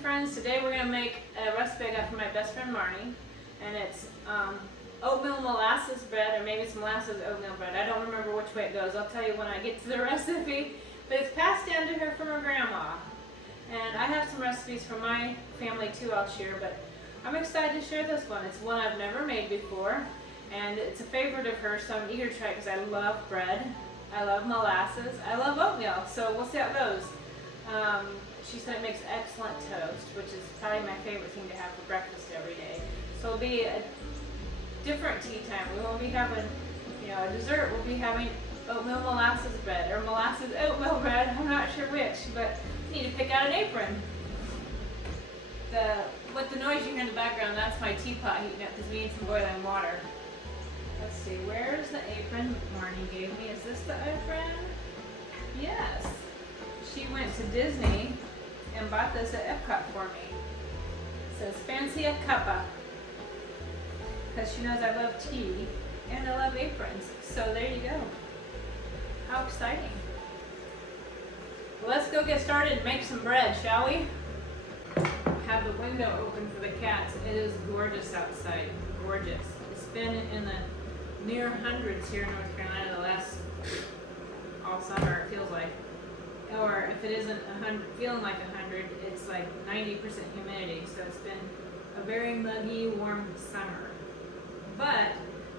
friends. Today we're going to make a recipe I got from my best friend Marnie, and it's oatmeal molasses bread, or maybe it's molasses oatmeal bread. I don't remember which way it goes. I'll tell you when I get to the recipe, but it's passed down to her from her grandma. And I have some recipes from my family too I'll share, but I'm excited to share this one. It's one I've never made before, and it's a favorite of hers, so I'm eager to try it because I love bread, I love molasses, I love oatmeal, so we'll see how it goes. She said it makes excellent toast, which is probably my favorite thing to have for breakfast every day. So it'll be a different tea time. We won't be having, a dessert. We'll be having oatmeal molasses bread, or molasses oatmeal bread. I'm not sure which, but I need to pick out an apron. With the noise you hear in the background, that's my teapot heating up because we need some boiling water. Let's see, where's the apron Marnie gave me? Is this the apron? Yes. She went to Disney and bought this at Epcot for me. It says fancy a cuppa, because she knows I love tea and I love aprons. So there you go. How exciting. Well, let's go get started and make some bread, shall we? Have the window open for the cats. It is gorgeous outside. Gorgeous. It's been in the near hundreds here in North Carolina the last all summer, it feels like. Or if it isn't feeling like 100, it's like 90% humidity. So it's been a very muggy, warm summer. But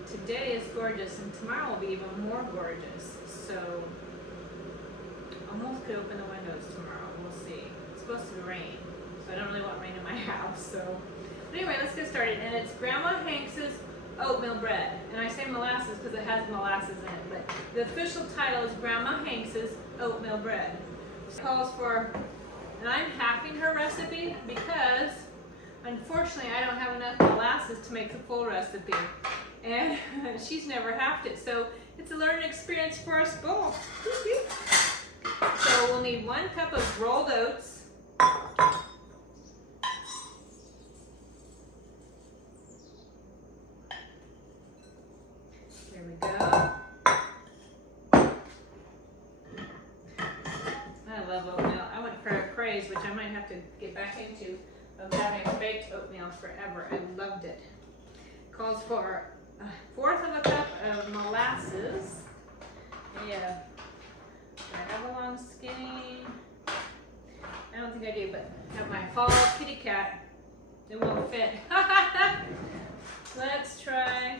today is gorgeous, and tomorrow will be even more gorgeous. So almost could open the windows tomorrow. We'll see. It's supposed to rain, so I don't really want rain in my house. So but anyway, let's get started. And it's Grandma Hanks's oatmeal bread. And I say molasses because it has molasses in it, but the official title is Grandma Hanks's oatmeal bread. It calls for, and I'm halving her recipe because unfortunately I don't have enough molasses to make the full recipe, and she's never halved it, so it's a learning experience for us both. So we'll need 1 cup of rolled oats, there we go. I love oatmeal. I went for a craze, which I might have to get back into, of having baked oatmeal forever. I loved it. Calls for 1/4 of a cup of molasses. Yeah. Do I have a long skinny? I don't think I do, but I have my fall kitty cat. It won't fit. Let's try.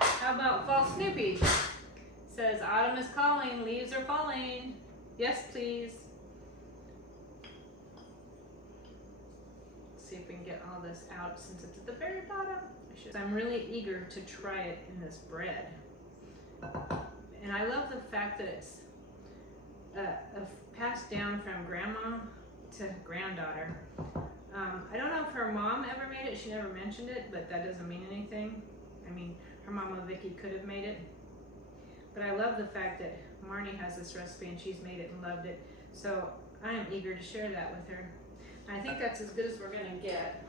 How about fall Snoopy? It says autumn is calling, leaves are falling. Yes, please. Let's see if we can get all this out since it's at the very bottom. I'm really eager to try it in this bread. And I love the fact that it's passed down from grandma to granddaughter. I don't know if her mom ever made it. She never mentioned it, but that doesn't mean anything. I mean, her mama Vicky could have made it. But I love the fact that Marnie has this recipe and she's made it and loved it. So I am eager to share that with her. And I think that's as good as we're going to get.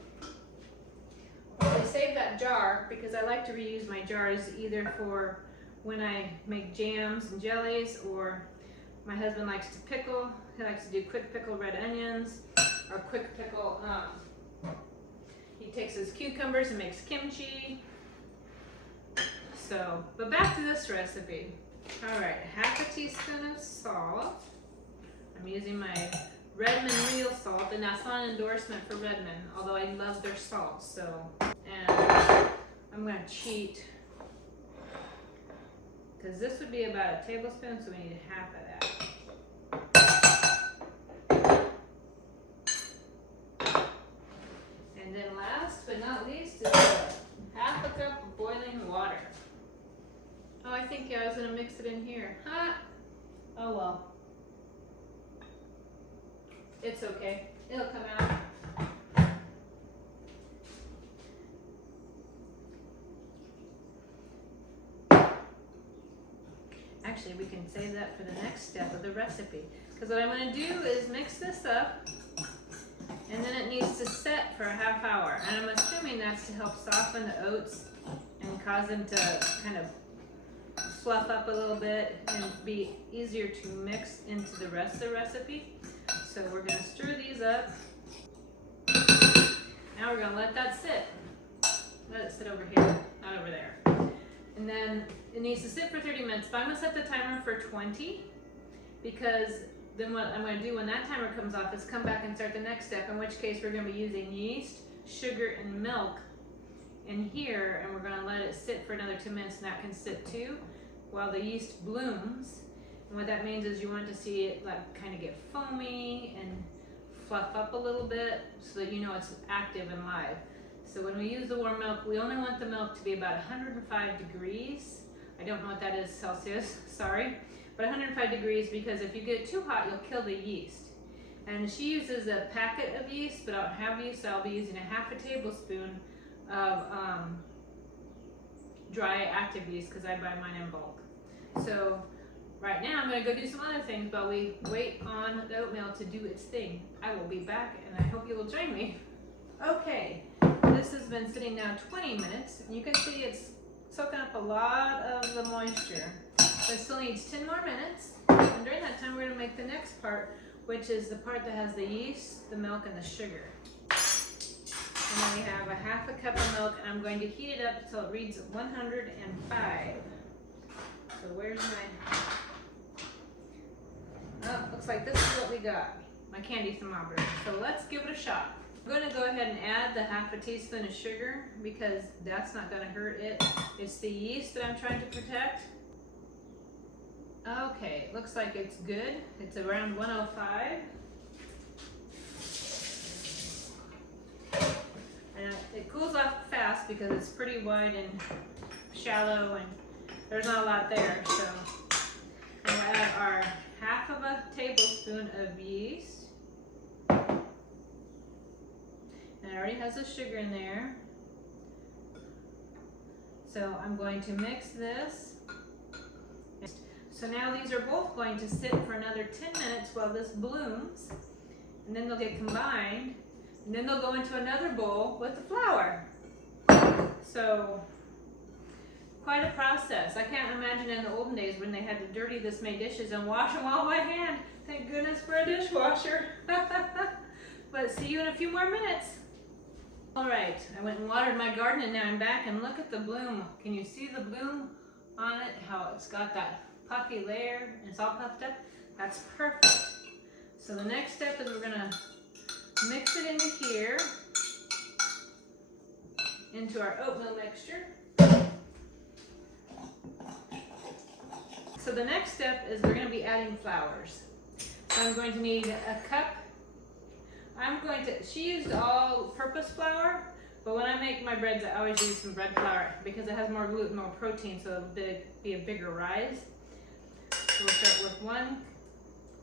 I saved that jar because I like to reuse my jars either for when I make jams and jellies, or my husband likes to pickle. He likes to do quick pickle red onions, or quick pickle, he takes his cucumbers and makes kimchi. So, but back to this recipe. All right, 1/2 teaspoon of salt. I'm using my Redmond real salt, and that's not an endorsement for Redmond, although I love their salt. So, and I'm going to cheat because this would be about a tablespoon, so we need 1/2 of that. And then last but not least is 1/2 cup of boiling water. Oh, I think I was going to mix it in here. Huh? Oh well. It's okay. It'll come out. Actually, we can save that for the next step of the recipe. Because what I'm going to do is mix this up, and then it needs to set for a 1/2 hour. And I'm assuming that's to help soften the oats and cause them to kind of fluff up a little bit and be easier to mix into the rest of the recipe. So we're going to stir these up. now we're gonna let that sit. Let it sit over here, not over there. And then it needs to sit for 30 minutes, but I'm gonna set the timer for 20 because then what I'm gonna do when that timer comes off is come back and start the next step, in which case we're gonna be using yeast, sugar, and milk in here, and we're gonna let it sit for another 2 minutes, and that can sit too while the yeast blooms. And what that means is you want to see it like kind of get foamy and fluff up a little bit so that you know it's active and live. So when we use the warm milk, we only want the milk to be about 105 degrees. I don't know what that is Celsius, sorry. But 105 degrees, because if you get it too hot, you'll kill the yeast. And she uses a packet of yeast, but I don't have yeast, so I'll be using a half a tablespoon of dry active yeast because I buy mine in bulk. So right now I'm gonna go do some other things while we wait on the oatmeal to do its thing. I will be back and I hope you will join me. Okay, this has been sitting now 20 minutes. And you can see it's soaking up a lot of the moisture. But it still needs 10 more minutes. And during that time we're gonna make the next part, which is the part that has the yeast, the milk, and the sugar. And then we have a half a cup of milk, and I'm going to heat it up until it reads 105. So where's my, oh, looks like this is what we got, my candy thermometer. So let's give it a shot. I'm going to go ahead and add the half a teaspoon of sugar because that's not going to hurt it. It's the yeast that I'm trying to protect. Okay, looks like it's good. It's around 105. And it cools off fast because it's pretty wide and shallow and there's not a lot there. So I'm going to add our half of a tablespoon of yeast. And it already has the sugar in there. So I'm going to mix this. So now these are both going to sit for another 10 minutes while this blooms. And then they'll get combined. And then they'll go into another bowl with the flour. So, quite a process. I can't imagine in the olden days when they had to dirty this many dishes and wash them all by hand. Thank goodness for a dishwasher. But see you in a few more minutes. All right, I went and watered my garden and now I'm back and look at the bloom. Can you see the bloom on it? How it's got that puffy layer and it's all puffed up? That's perfect. So the next step is we're gonna mix it into here, into our oatmeal mixture. So the next step is we're going to be adding flours. So I'm going to need a cup. She used all-purpose flour, but when I make my breads, I always use some bread flour because it has more gluten, more protein, so it'll be a bigger rise. So we'll start with 1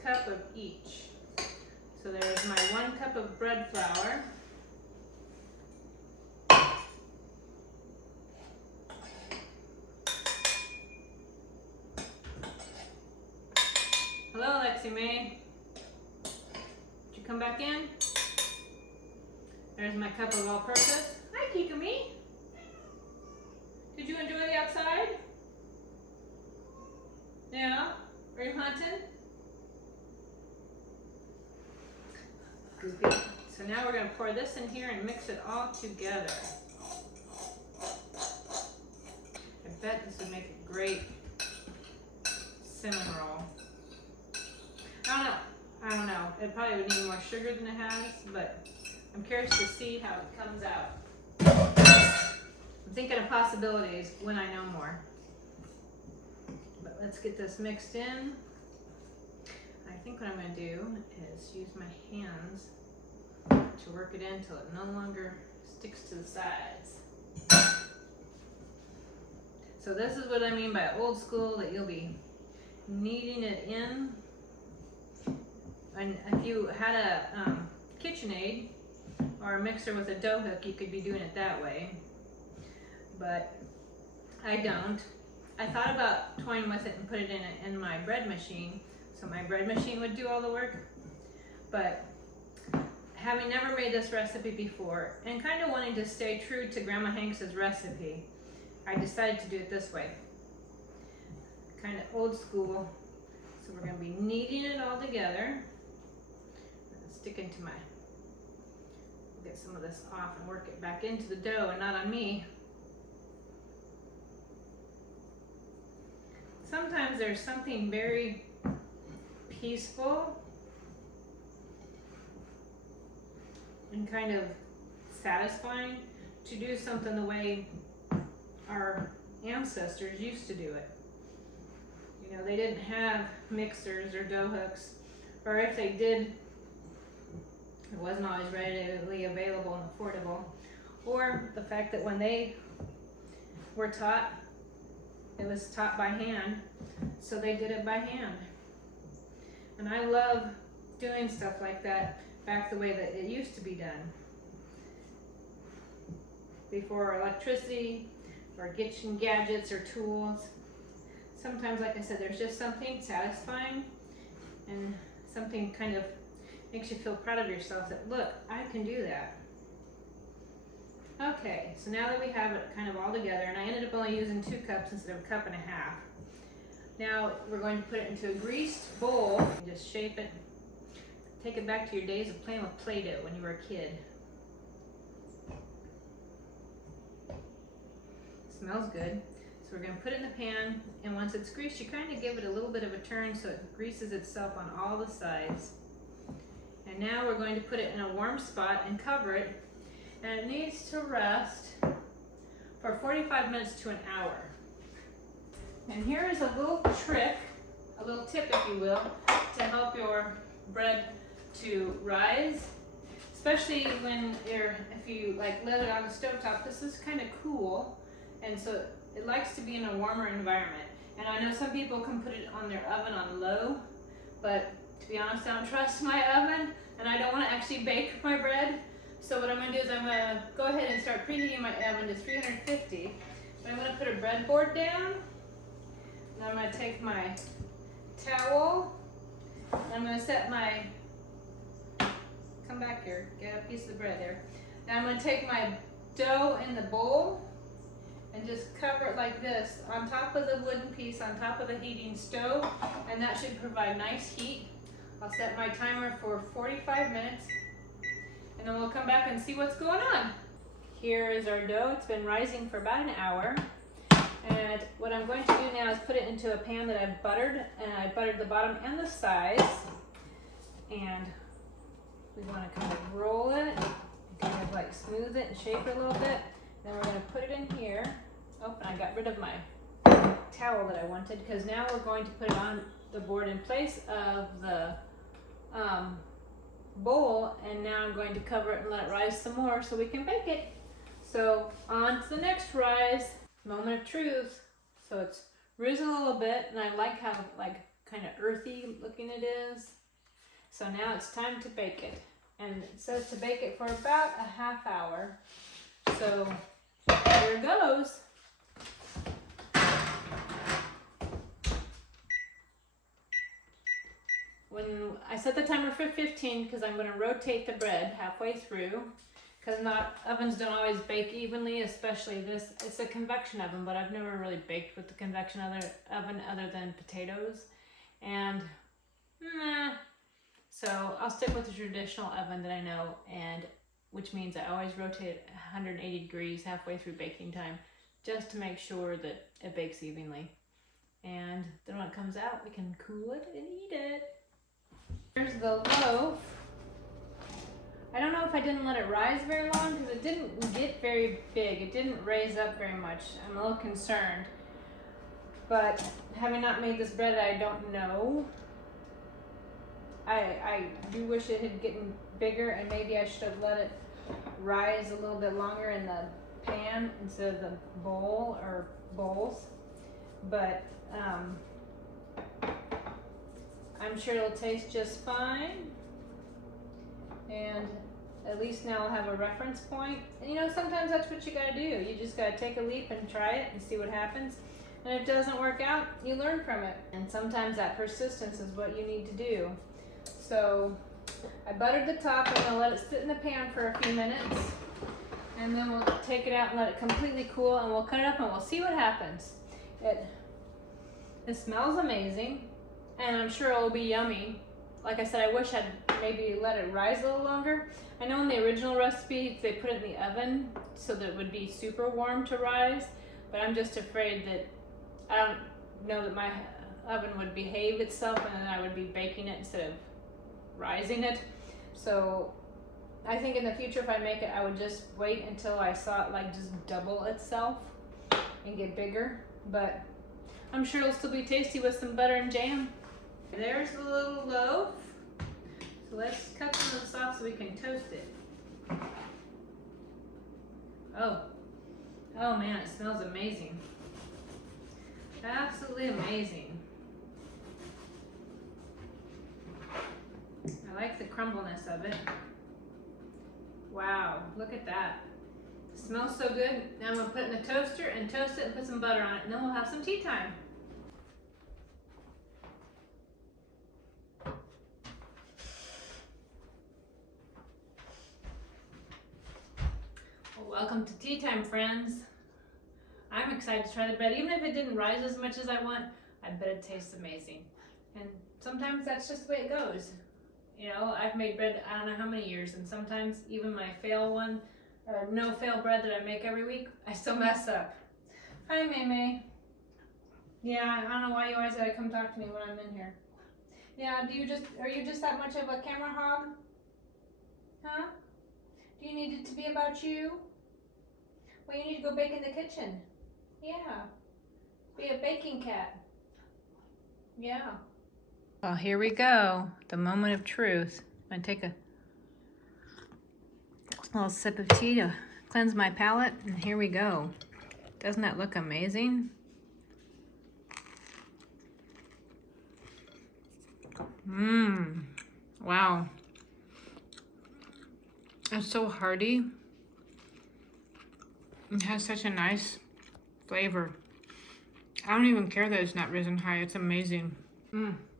cup of each. So there's my 1 cup of bread flour. Hello, Lexi May. Did you come back in? There's my cup of all-purpose. Hi, Kikumi. Did you enjoy the outside? Yeah? Are you hunting? Goofy. So now we're going to pour this in here and mix it all together. I bet this would make a great cinnamon roll. I don't know. It probably would need more sugar than it has, but I'm curious to see how it comes out. I'm thinking of possibilities when I know more. But let's get this mixed in. I think what I'm going to do is use my hands to work it in until it no longer sticks to the sides. So this is what I mean by old school, that you'll be kneading it in. And if you had a KitchenAid or a mixer with a dough hook, you could be doing it that way. But I don't. I thought about toying with it and put it in my bread machine, so my bread machine would do all the work. But having never made this recipe before and kind of wanting to stay true to Grandma Hanks's recipe, I decided to do it this way. Kind of old school. So we're going to be kneading it all together. Stick into my get some of this off and work it back into the dough and not on me. Sometimes there's something very peaceful and kind of satisfying to do something the way our ancestors used to do it. You know, they didn't have mixers or dough hooks, or if they did, it wasn't always readily available and affordable. Or the fact that when they were taught, it was taught by hand, so they did it by hand. And I love doing stuff like that back the way that it used to be done. Before electricity or kitchen gadgets or tools. Sometimes, like I said, there's just something satisfying and something kind of makes you feel proud of yourself that, look, I can do that. Okay, so now that we have it kind of all together, and I ended up only using 2 cups instead of a cup and a half. Now we're going to put it into a greased bowl and just shape it. Take it back to your days of playing with Play-Doh when you were a kid. Smells good. So we're going to put it in the pan, and once it's greased, you kind of give it a little bit of a turn so it greases itself on all the sides. And now we're going to put it in a warm spot and cover it, and it needs to rest for 45 minutes to an hour. And here is a little trick, a little tip if you will, to help your bread to rise, especially when if you like let it on the stovetop. This is kind of cool, and so it likes to be in a warmer environment. And I know some people can put it on their oven on low, but to be honest, I don't trust my oven, and I don't want to actually bake my bread. So what I'm going to do is I'm going to go ahead and start preheating my oven to 350. But I'm going to put a breadboard down, and I'm going to take my towel, and I'm going to set my, come back here, get a piece of the bread there. Now I'm going to take my dough in the bowl and just cover it like this on top of the wooden piece, on top of the heating stove, and that should provide nice heat. I'll set my timer for 45 minutes, and then we'll come back and see what's going on. Here is our dough. It's been rising for about an hour. And what I'm going to do now is put it into a pan that I've buttered, and I buttered the bottom and the sides. And we want to kind of roll it, kind of like smooth it and shape it a little bit. Then we're going to put it in here. Oh, and I got rid of my towel that I wanted, because now we're going to put it on the board in place of the bowl, and now I'm going to cover it and let it rise some more so we can bake it. So on to the next rise, moment of truth. So it's risen a little bit, and I like how like kind of earthy looking it is. So now it's time to bake it, and it says to bake it for about a half hour. So here goes. When I set the timer for 15, because I'm going to rotate the bread halfway through, because ovens don't always bake evenly, especially this. It's a convection oven, but I've never really baked with the convection oven other than potatoes. And so I'll stick with the traditional oven that I know, and which means I always rotate 180 degrees halfway through baking time, just to make sure that it bakes evenly. And then when it comes out, we can cool it and eat it. Here's the loaf. I don't know if I didn't let it rise very long, because it didn't get very big. It didn't raise up very much. I'm a little concerned. But having not made this bread, I don't know. I do wish it had gotten bigger, and maybe I should have let it rise a little bit longer in the pan instead of the bowl or bowls. But I'm sure it'll taste just fine, and at least now I'll have a reference point. And you know, sometimes that's what you gotta do. You just gotta take a leap and try it and see what happens. And if it doesn't work out, you learn from it. And sometimes that persistence is what you need to do. So I buttered the top. I'm gonna let it sit in the pan for a few minutes, and then we'll take it out and let it completely cool, and we'll cut it up and we'll see what happens. It smells amazing. And I'm sure it'll be yummy like I said, I wish I'd maybe let it rise a little longer. I know in the original recipe, they put it in the oven so that it would be super warm to rise, but I'm just afraid that I don't know that my oven would behave itself and then I would be baking it instead of rising it. So I think in the future, if I make it, I would just wait until I saw it like just double itself and get bigger. But I'm sure it'll still be tasty with some butter and jam. There's the little loaf. So let's cut some of this off so we can toast it. Oh man, it smells amazing. Absolutely amazing. I like the crumbleness of it. Wow, look at that. It smells so good. Now I'm gonna put it in the toaster and toast it and put some butter on it, and then we'll have some tea time. Well, welcome to tea time, friends. I'm excited to try the bread. Even if it didn't rise as much as I want, I bet it tastes amazing. And sometimes that's just the way it goes. You know, I've made bread I don't know how many years, and sometimes even my fail one, or no fail bread that I make every week, I still mess up. Hi, May. Yeah, I don't know why you always gotta come talk to me when I'm in here. Yeah, are you just that much of a camera hog? Huh? Do you need it to be about you? Well, you need to go bake in the kitchen. Yeah. Be a baking cat. Yeah. Well, here we go. The moment of truth. I'm gonna take a little sip of tea to cleanse my palate, and here we go. Doesn't that look amazing? Wow. It's so hearty. It has such a nice flavor. I don't even care that it's not risen high. It's amazing.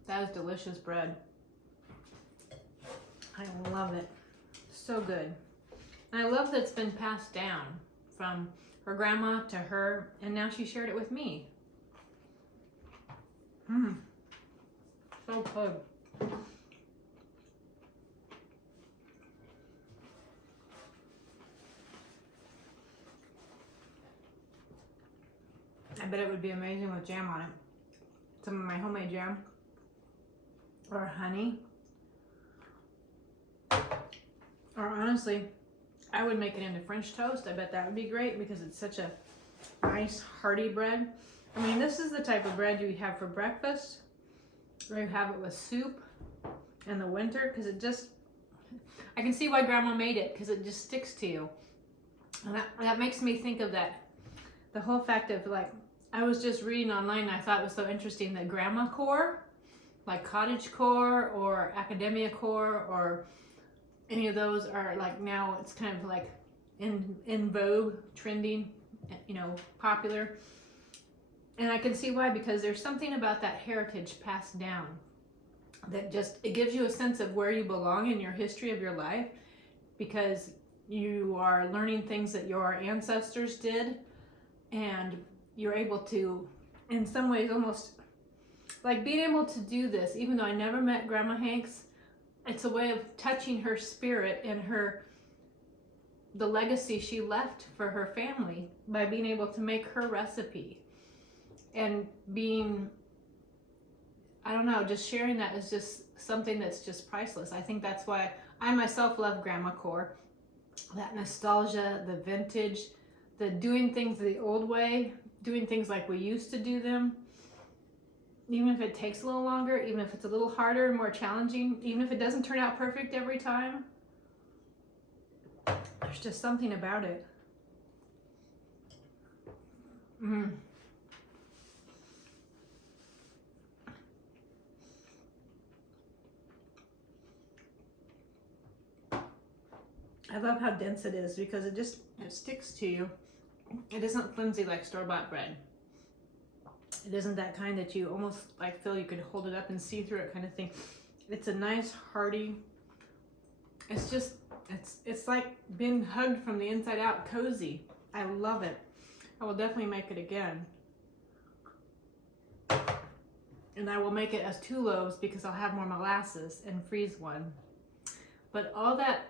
That is delicious bread. I love it. So good. And I love that it's been passed down from her grandma to her, and now she shared it with me. So good. I bet it would be amazing with jam on it. Some of my homemade jam. Or honey. Or honestly, I would make it into French toast. I bet that would be great because it's such a nice hearty bread. I mean, this is the type of bread you have for breakfast, or you have it with soup in the winter, because it just, I can see why Grandma made it, because it just sticks to you. And that makes me think of that, the whole fact of, like, I was just reading online and I thought it was so interesting that grandma core, like cottage core or academia core or any of those are like, now it's kind of like in vogue, trending, you know, popular. And I can see why, because there's something about that heritage passed down that just, it gives you a sense of where you belong in your history of your life, because you are learning things that your ancestors did, and you're able to, in some ways, almost like being able to do this, even though I never met Grandma Hanks, it's a way of touching her spirit and the legacy she left for her family by being able to make her recipe. And being, I don't know, just sharing that is just something that's just priceless. I think that's why I myself love grandma core. That nostalgia, the vintage, the doing things the old way, doing things like we used to do them. Even if it takes a little longer, even if it's a little harder and more challenging, even if it doesn't turn out perfect every time, there's just something about it. I love how dense it is, because it sticks to you. It isn't flimsy like store-bought bread. It isn't that kind that you almost like feel you could hold it up and see through it kind of thing. It's a nice, hearty, it's just, it's like being hugged from the inside out, cozy. I love it. I will definitely make it again. and I will make it as 2 loaves because I'll have more molasses and freeze one. But all that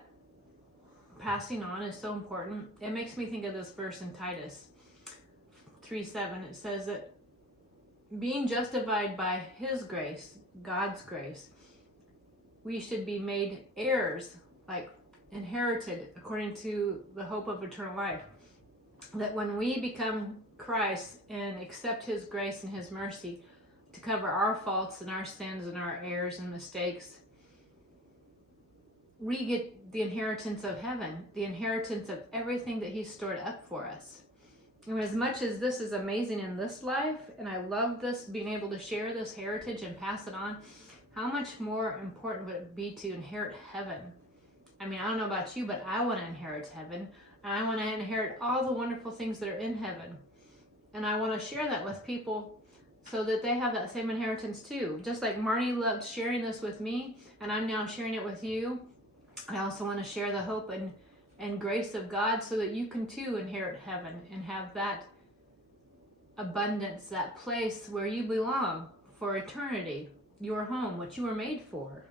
passing on is so important. It makes me think of this verse in Titus 3:7. It says that being justified by his grace, God's grace, we should be made heirs, like inherited according to the hope of eternal life. That when we become Christ and accept his grace and his mercy to cover our faults and our sins and our errors and mistakes, we get the inheritance of heaven, the inheritance of everything that he's stored up for us. And as much as this is amazing in this life, and I love this, being able to share this heritage and pass it on, how much more important would it be to inherit heaven? I mean, I don't know about you, but I want to inherit heaven. And I want to inherit all the wonderful things that are in heaven. And I want to share that with people so that they have that same inheritance too. Just like Marnie loved sharing this with me, and I'm now sharing it with you. I also want to share the hope and grace of God so that you can too inherit heaven and have that abundance, that place where you belong for eternity, your home, what you were made for.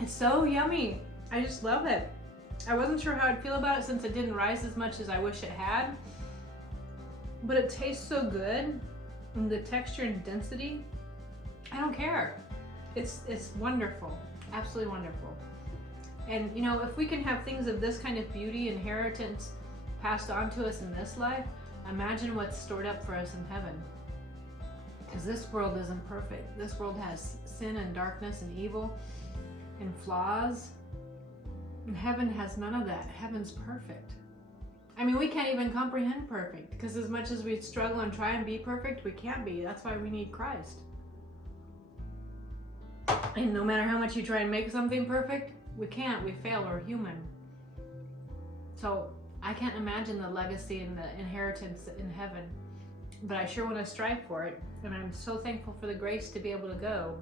It's so yummy. I just love it. I wasn't sure how I'd feel about it since it didn't rise as much as I wish it had. But it tastes so good. And the texture and density, I don't care. It's wonderful. Absolutely wonderful. And you know, if we can have things of this kind of beauty, inheritance passed on to us in this life, imagine what's stored up for us in heaven. Because this world isn't perfect. This world has sin and darkness and evil and flaws. And heaven has none of that. Heaven's perfect. I mean, we can't even comprehend perfect, because as much as we struggle and try and be perfect, we can't be. That's why we need Christ. And no matter how much you try and make something perfect, we can't. We fail. We're human. So I can't imagine the legacy and the inheritance in heaven. But I sure want to strive for it. And I'm so thankful for the grace to be able to go.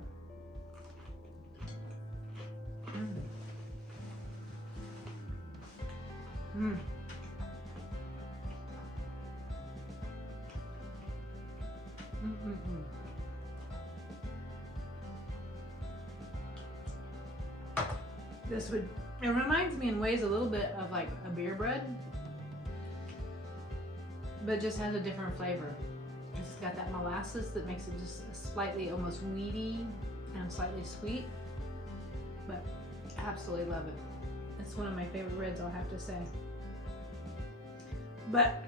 It reminds me in ways a little bit of like a beer bread, but just has a different flavor. It's got that molasses that makes it just slightly almost weedy and slightly sweet, but absolutely love it. It's one of my favorite breads, I'll have to say. But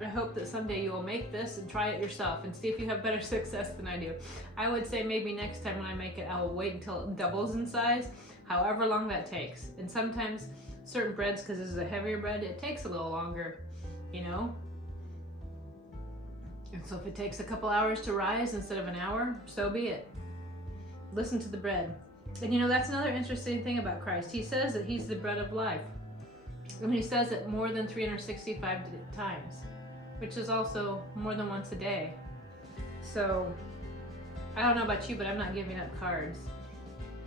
I hope that someday you will make this and try it yourself and see if you have better success than I do. I would say maybe next time when I make it, I'll wait until it doubles in size, however long that takes. And sometimes certain breads, because this is a heavier bread, it takes a little longer, you know? And so if it takes a couple hours to rise instead of an hour, so be it. Listen to the bread. And you know, that's another interesting thing about Christ. He says that he's the bread of life. And he says it more than 365 times, which is also more than once a day. So I don't know about you, but I'm not giving up carbs.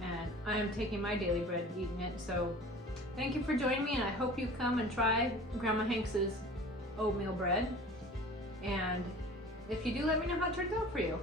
And I am taking my daily bread and eating it. So thank you for joining me, and I hope you come and try Grandma Hanks's oatmeal bread. And if you do, let me know how it turns out for you.